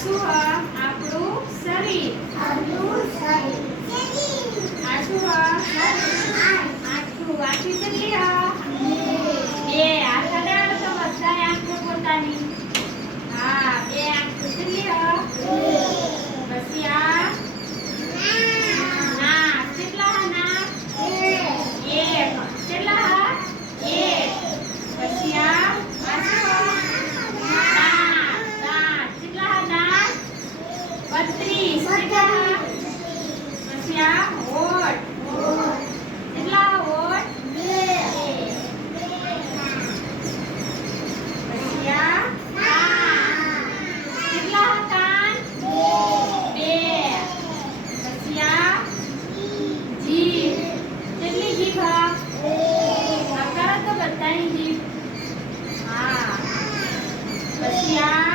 શું હ આપણું gracias.